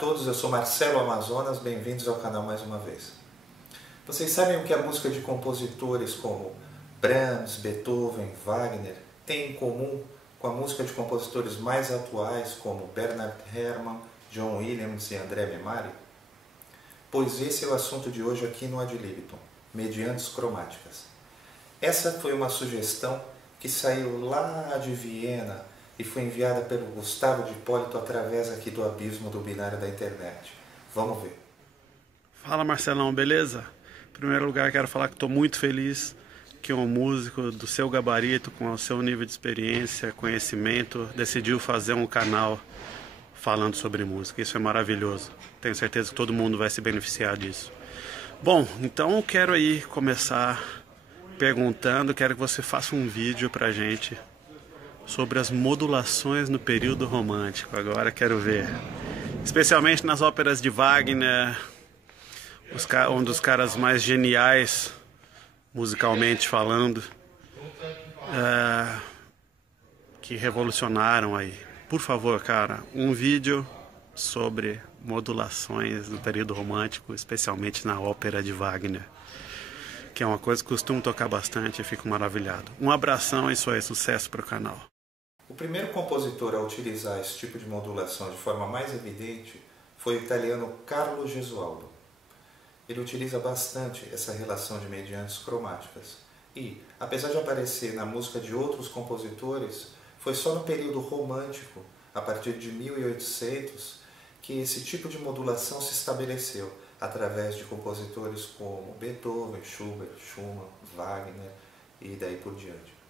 todos, eu sou Marcelo Amazonas, bem-vindos ao canal mais uma vez. Vocês sabem o que a música de compositores como Brahms, Beethoven, Wagner tem em comum com a música de compositores mais atuais como Bernard Herrmann, John Williams e André Memari? Pois esse é o assunto de hoje aqui no Ad Libitum, mediantes cromáticas. Essa foi uma sugestão que saiu lá de Viena e foi enviada pelo Gustavo de Hipólito através aqui do abismo do binário da internet. Vamos ver. Fala Marcelão, beleza? Em primeiro lugar quero falar que estou muito feliz que um músico do seu gabarito, com o seu nível de experiência, conhecimento, decidiu fazer um canal falando sobre música. Isso é maravilhoso. Tenho certeza que todo mundo vai se beneficiar disso. Bom, então eu quero aí começar perguntando, quero que você faça um vídeo pra gente sobre as modulações no período romântico. Agora quero ver, especialmente nas óperas de Wagner, um dos caras mais geniais musicalmente falando, que revolucionaram aí. Por favor, cara, um vídeo sobre modulações no período romântico, especialmente na ópera de Wagner, que é uma coisa que costumo tocar bastante e fico maravilhado. Um abração e isso aí, sucesso para o canal. O primeiro compositor a utilizar esse tipo de modulação de forma mais evidente foi o italiano Carlo Gesualdo. Ele utiliza bastante essa relação de mediantes cromáticas e, apesar de aparecer na música de outros compositores, foi só no período romântico, a partir de 1800, que esse tipo de modulação se estabeleceu através de compositores como Beethoven, Schubert, Schumann, Wagner e daí por diante.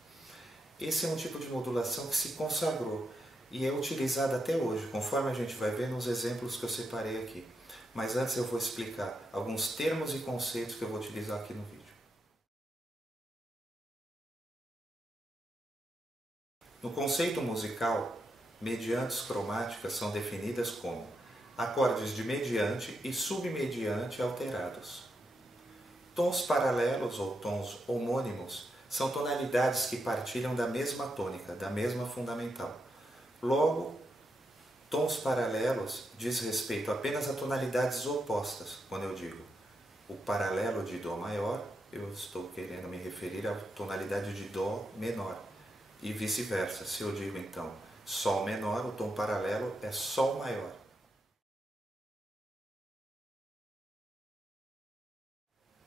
Esse é um tipo de modulação que se consagrou e é utilizado até hoje, conforme a gente vai ver nos exemplos que eu separei aqui. Mas antes eu vou explicar alguns termos e conceitos que eu vou utilizar aqui no vídeo. No conceito musical, mediantes cromáticas são definidas como acordes de mediante e submediante alterados. Tons paralelos ou tons homônimos são tonalidades que partilham da mesma tônica, da mesma fundamental. Logo, tons paralelos diz respeito apenas a tonalidades opostas. Quando eu digo o paralelo de Dó maior, eu estou querendo me referir à tonalidade de Dó menor. E vice-versa. Se eu digo então Sol menor, o tom paralelo é Sol maior.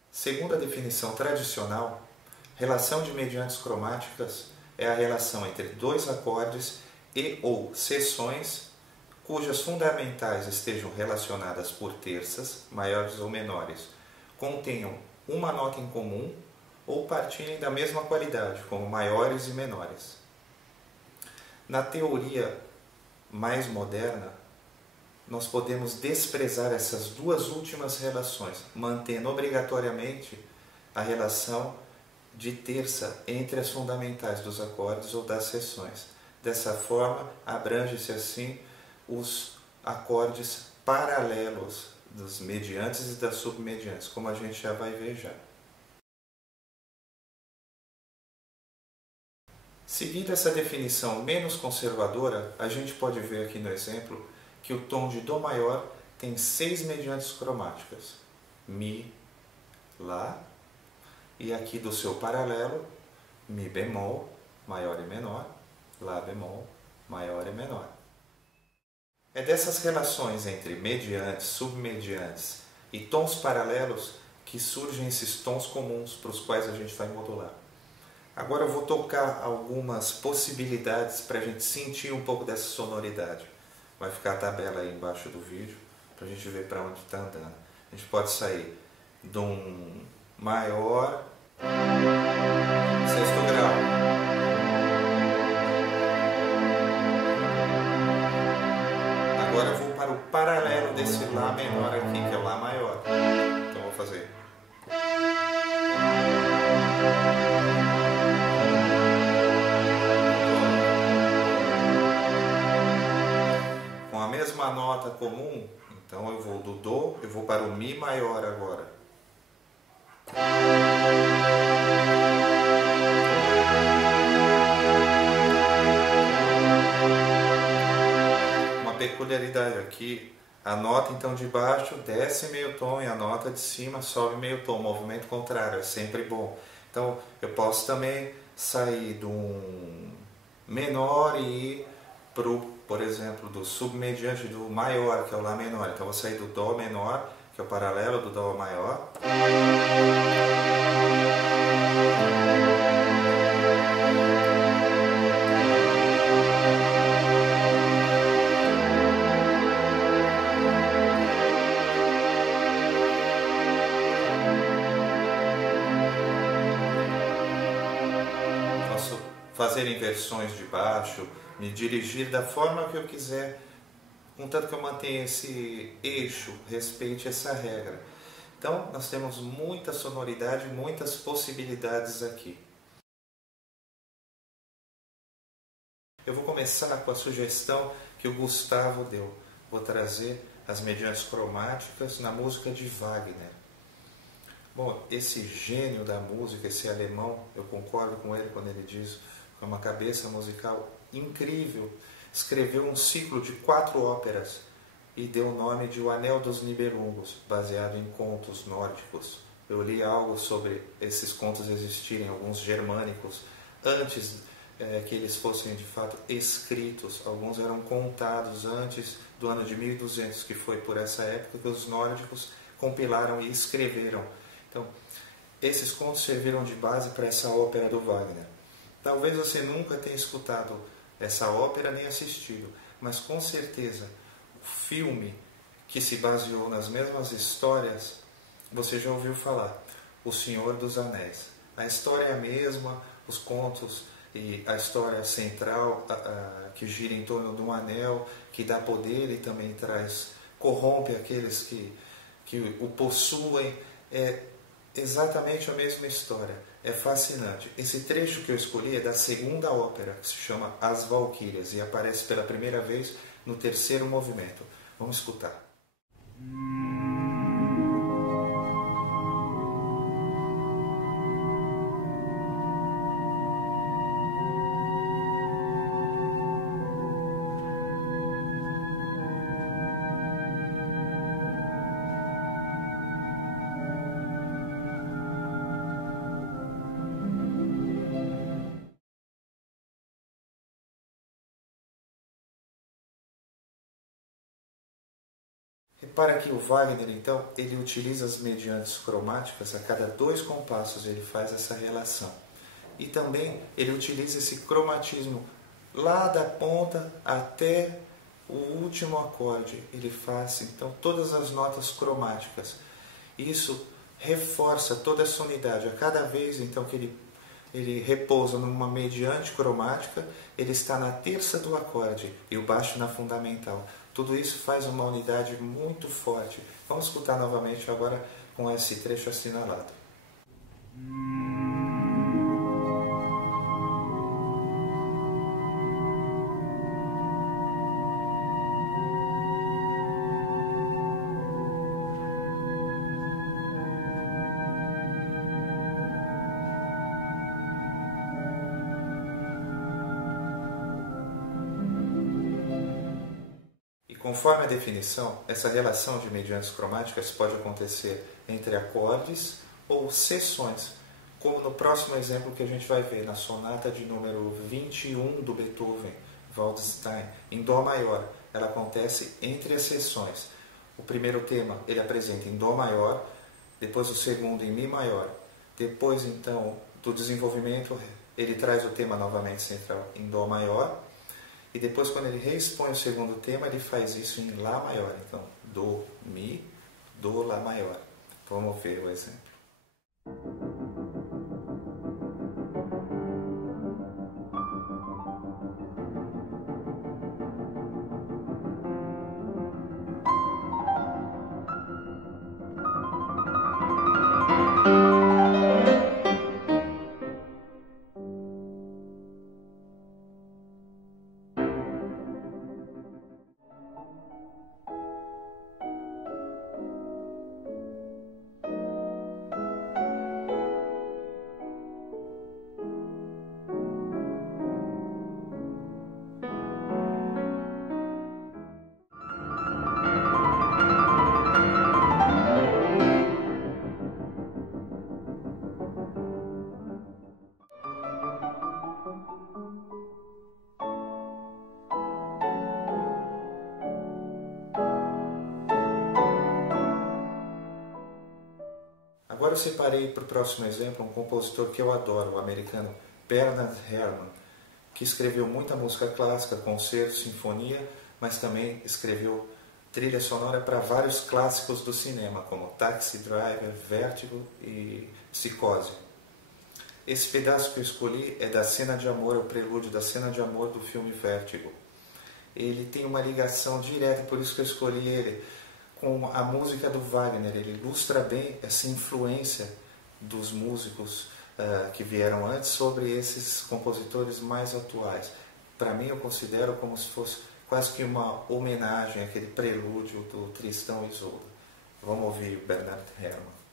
Segundo a definição tradicional, relação de mediantes cromáticas é a relação entre dois acordes e ou seções cujas fundamentais estejam relacionadas por terças, maiores ou menores, contenham uma nota em comum ou partilhem da mesma qualidade, como maiores e menores. Na teoria mais moderna, nós podemos desprezar essas duas últimas relações, mantendo obrigatoriamente a relação de terça entre as fundamentais dos acordes ou das seções. Dessa forma, abrange-se assim os acordes paralelos dos mediantes e das submediantes, como a gente já vai ver já. Seguindo essa definição menos conservadora, a gente pode ver aqui no exemplo que o tom de Dó maior tem 6 mediantes cromáticas. Mi, Lá, e aqui do seu paralelo, Mi bemol, maior e menor, Lá bemol, maior e menor. É dessas relações entre mediantes, submediantes e tons paralelos que surgem esses tons comuns para os quais a gente vai modular. Agora eu vou tocar algumas possibilidades para a gente sentir um pouco dessa sonoridade. Vai ficar a tabela aí embaixo do vídeo para a gente ver para onde está andando. A gente pode sair de um maior, sexto grau, agora eu vou para o paralelo desse Lá menor aqui, que é o Lá maior. Então eu vou fazer. Com a mesma nota comum, então eu vou do Dó, eu vou para o Mi maior agora. Uma peculiaridade aqui A nota então de baixo desce meio tom e a nota de cima sobe meio tom, movimento contrário, é sempre bom. Então eu posso também sair de um menor e ir por exemplo, do submediante do maior, que é o Lá menor. Então eu vou sair do Dó menor, que é o paralelo do Dó maior. Posso fazer inversões de baixo, me dirigir da forma que eu quiser, contanto que eu mantenha esse eixo, respeite essa regra. Então, nós temos muita sonoridade, muitas possibilidades aqui. Eu vou começar com a sugestão que o Gustavo deu. Vou trazer as medianas cromáticas na música de Wagner. Bom, esse gênio da música, esse alemão, eu concordo com ele quando ele diz que é uma cabeça musical incrível. Escreveu um ciclo de 4 óperas e deu o nome de O Anel dos Nibelungos, baseado em contos nórdicos. Eu li algo sobre esses contos existirem, alguns germânicos, antes que eles fossem de fato escritos. Alguns eram contados antes do ano de 1200, que foi por essa época que os nórdicos compilaram e escreveram. Então, esses contos serviram de base para essa ópera do Wagner. Talvez você nunca tenha escutado essa ópera nem assistido, mas com certeza o filme que se baseou nas mesmas histórias, você já ouviu falar, O Senhor dos Anéis. A história é a mesma, os contos e a história central que gira em torno de um anel que dá poder e também corrompe aqueles que o possuem. É exatamente a mesma história. É fascinante. Esse trecho que eu escolhi é da segunda ópera, que se chama As Valquírias, e aparece pela primeira vez no 3º movimento. Vamos escutar. Repara que o Wagner, então, ele utiliza as medianas cromáticas, a cada 2 compassos ele faz essa relação. E também ele utiliza esse cromatismo lá da ponta até o último acorde. Ele faz, então, todas as notas cromáticas. Isso reforça toda a sonoridade. A cada vez, então, que ele repousa numa mediante cromática, ele está na terça do acorde e o baixo na fundamental. Tudo isso faz uma unidade muito forte. Vamos escutar novamente agora com esse trecho assinalado. Conforme a definição, essa relação de medianas cromáticas pode acontecer entre acordes ou seções, como no próximo exemplo que a gente vai ver na sonata de número 21 do Beethoven, Waldstein, em Dó maior. Ela acontece entre as seções. O primeiro tema ele apresenta em Dó maior, depois o segundo em Mi maior. Depois, então, do desenvolvimento, ele traz o tema novamente central em Dó maior. E depois, quando ele reexpõe o segundo tema, ele faz isso em Lá maior. Então, Dó, Mi, Dó, Lá maior. Vamos ver o exemplo. Agora eu separei para o próximo exemplo um compositor que eu adoro, o americano Bernard Herrmann, que escreveu muita música clássica, concerto, sinfonia, mas também escreveu trilha sonora para vários clássicos do cinema, como Taxi Driver, Vértigo e Psicose. Esse pedaço que eu escolhi é da cena de amor, o prelúdio da cena de amor do filme Vértigo. Ele tem uma ligação direta, por isso que eu escolhi ele, com a música do Wagner. Ele ilustra bem essa influência dos músicos que vieram antes sobre esses compositores mais atuais. Para mim, eu considero como se fosse quase que uma homenagem àquele prelúdio do Tristão e Isolda. Vamos ouvir o Bernard Herrmann.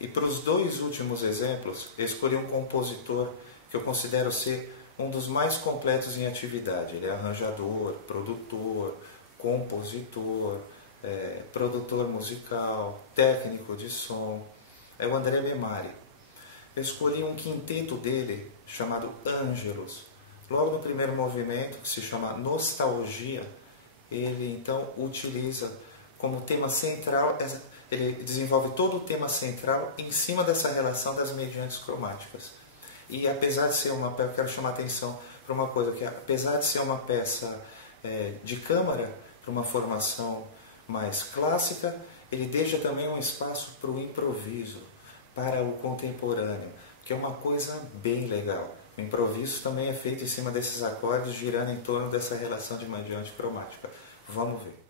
E para os dois últimos exemplos, eu escolhi um compositor que eu considero ser um dos mais completos em atividade. Ele é arranjador, produtor, compositor, produtor musical, técnico de som. É o André Memari. Eu escolhi um quinteto dele chamado Ângelos. Logo no primeiro movimento, que se chama Nostalgia, ele então utiliza como tema central, ele desenvolve todo o tema central em cima dessa relação das mediantes cromáticas. E apesar de ser uma peça, eu quero chamar a atenção para uma coisa, que apesar de ser uma peça de câmara, para uma formação mais clássica, ele deixa também um espaço para o improviso, para o contemporâneo, que é uma coisa bem legal. O improviso também é feito em cima desses acordes, girando em torno dessa relação de mediante cromática. Vamos ver.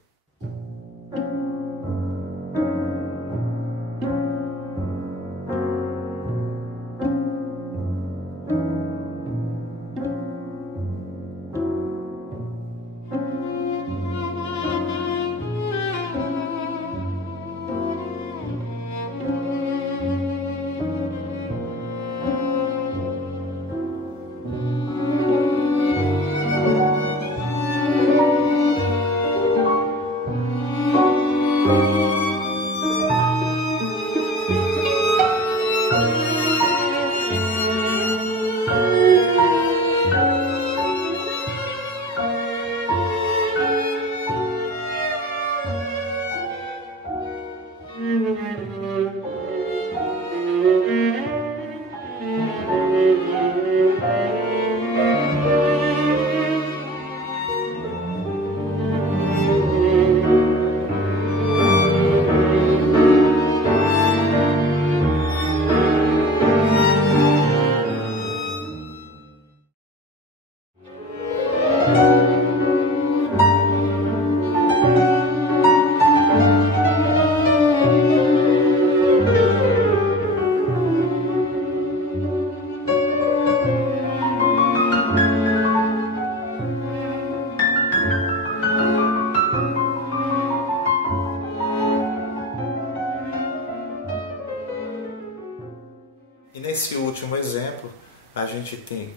E nesse último exemplo, a gente tem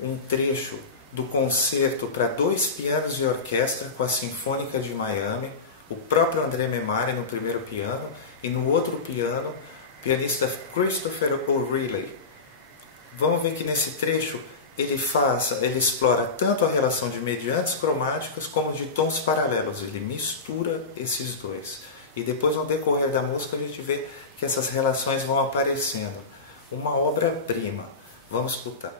um trecho do concerto para 2 pianos e orquestra com a Sinfônica de Miami, o próprio André Memari no primeiro piano, e no outro piano, o pianista Christopher O'Reilly. Vamos ver que nesse trecho ele explora tanto a relação de mediantes cromáticas como de tons paralelos, ele mistura esses dois. E depois, no decorrer da música, a gente vê que essas relações vão aparecendo. Uma obra-prima. Vamos escutar.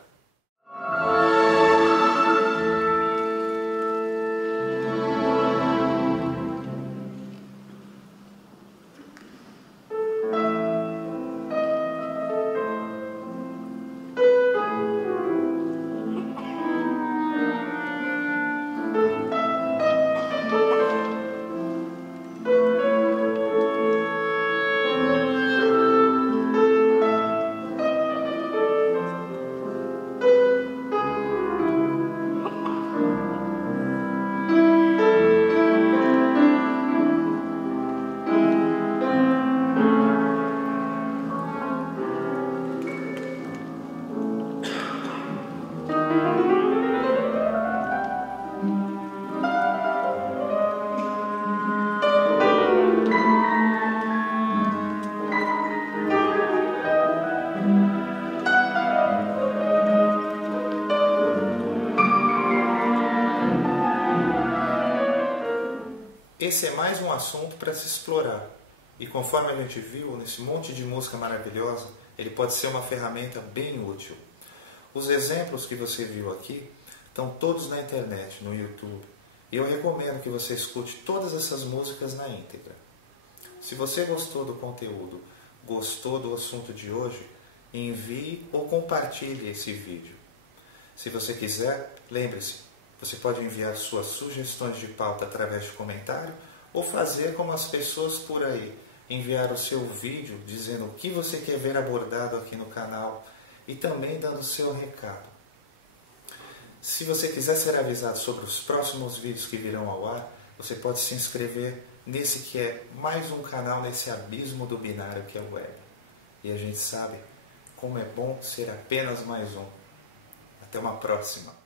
esse é mais um assunto para se explorar. E conforme a gente viu, nesse monte de música maravilhosa, ele pode ser uma ferramenta bem útil. Os exemplos que você viu aqui estão todos na internet, no YouTube. E eu recomendo que você escute todas essas músicas na íntegra. Se você gostou do conteúdo, gostou do assunto de hoje, envie ou compartilhe esse vídeo. Se você quiser, lembre-se, você pode enviar suas sugestões de pauta através de comentário ou fazer como as pessoas por aí, enviar o seu vídeo dizendo o que você quer ver abordado aqui no canal e também dando o seu recado. Se você quiser ser avisado sobre os próximos vídeos que virão ao ar, você pode se inscrever nesse que é mais um canal nesse abismo do binário que é o web. E a gente sabe como é bom ser apenas mais um. Até uma próxima!